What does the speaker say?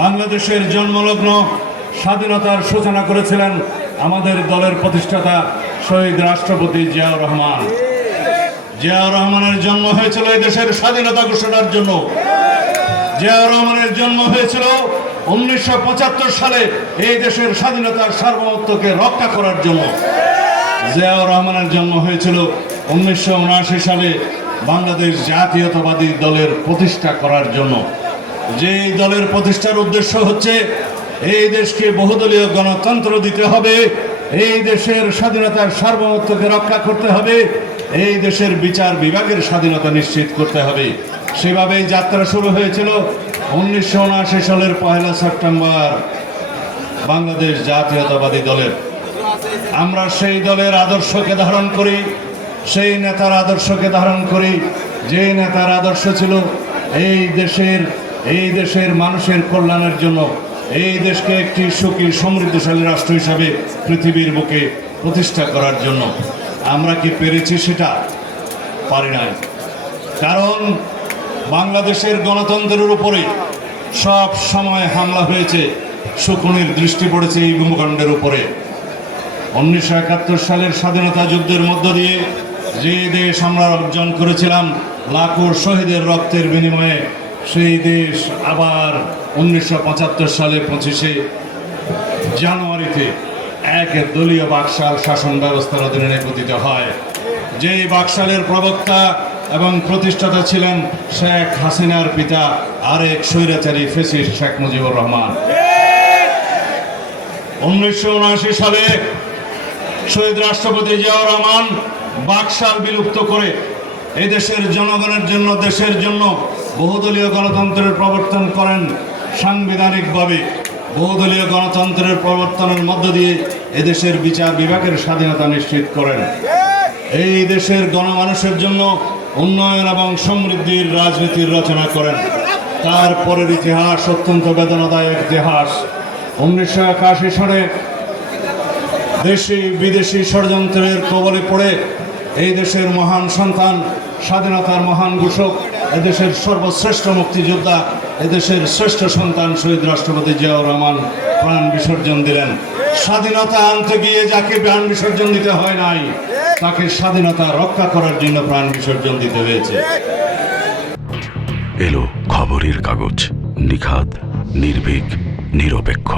বাংলাদেশের জন্মলগ্ন স্বাধীনতার সূচনা করেছিলেন আমাদের দলের প্রতিষ্ঠাতা শহীদ রাষ্ট্রপতি জিয়াউর রহমান। জিয়াউর রহমানের জন্ম হয়েছিল এই দেশের স্বাধীনতা ঘোষণার জন্য। জিয়াউর রহমানের জন্ম হয়েছিল উনিশশো পঁচাত্তর সালে এই দেশের স্বাধীনতার সার্বভৌমত্বকে রক্ষা করার জন্য। জিয়াউর রহমানের জন্ম হয়েছিল উনিশশো উনআশি সালে বাংলাদেশ জাতীয়তাবাদী দলের প্রতিষ্ঠা করার জন্য। যে দলের প্রতিষ্ঠার উদ্দেশ্য হচ্ছে, এই দেশকে বহুদলীয় গণতন্ত্র দিতে হবে, এই দেশের স্বাধীনতার সার্বভৌমত্বকে রক্ষা করতে হবে, এই দেশের বিচার বিভাগের স্বাধীনতা নিশ্চিত করতে হবে। সেভাবেই যাত্রা শুরু হয়েছিল উনিশশো উনআশি সালের পয়লা সেপ্টেম্বর বাংলাদেশ জাতীয়তাবাদী দলের। আমরা সেই দলের আদর্শকে ধারণ করি, সেই নেতার আদর্শকে ধারণ করি যে নেতার আদর্শ ছিল এই দেশের এই দেশের মানুষের কল্যাণের জন্য এই দেশকে একটি সুখী, সমৃদ্ধশালী রাষ্ট্র হিসাবে পৃথিবীর বুকে প্রতিষ্ঠা করার জন্য আমরা কি পেরেছি সেটা পারি নাই। কারণ বাংলাদেশের গণতন্ত্রের উপরে সব সময় হামলা হয়েছে, শকুনির দৃষ্টি পড়েছে এই ভূমিখণ্ডের উপরে। উনিশশো একাত্তর সালের স্বাধীনতা যুদ্ধের মধ্য দিয়ে যে দেশ আমরা অর্জন করেছিলাম, লাখো শহীদের রক্তের বিনিময়ে সেই দেশ আবার উনিশশো পঁচাত্তর সালে পঁচিশে জানুয়ারিতে এক দলীয় বাকশাল শাসন ব্যবস্থার অধীনে নির্বাচিত হয়। যেই বাকশালের প্রবক্তা এবং প্রতিষ্ঠাতা ছিলেন শেখ হাসিনার পিতা আরেক স্বৈরাচারী ফেসিস শেখ মুজিবুর রহমান। উনিশশো উনআশি সালে শহীদ রাষ্ট্রপতি জিয়াউর রহমান বাকশাল বিলুপ্ত করে এই দেশের জনগণের জন্য, দেশের জন্য বহুদলীয় গণতন্ত্রের প্রবর্তন করেন সাংবিধানিকভাবে। বহুদলীয় গণতন্ত্রের প্রবর্তনের মধ্য দিয়ে এদেশের বিচার বিভাগের স্বাধীনতা নিশ্চিত করেন। এই দেশের গণমানুষের জন্য উন্নয়ন এবং সমৃদ্ধির রাজনীতির রচনা করেন। তারপরের ইতিহাস অত্যন্ত বেদনাদায়ক ইতিহাস। উনিশশো একাশি সালে দেশি বিদেশি ষড়যন্ত্রের কবলে পড়ে এই দেশের মহান সন্তান, স্বাধীনতার মহান ঘোষক এদেশের সর্বশ্রেষ্ঠ মুক্তিযোদ্ধা, এদেশের শ্রেষ্ঠ সন্তান শহীদ রাষ্ট্রপতি জিয়াউর রহমান প্রাণ বিসর্জন দিলেন। স্বাধীনতা আনতে গিয়ে যাকে প্রাণ বিসর্জন দিতে হয় নাই, তাকে স্বাধীনতা রক্ষা করার জন্য প্রাণ বিসর্জন দিতে হয়েছে। এলো খবরের কাগজ, নিখাদ, নির্ভীক, নিরপেক্ষ।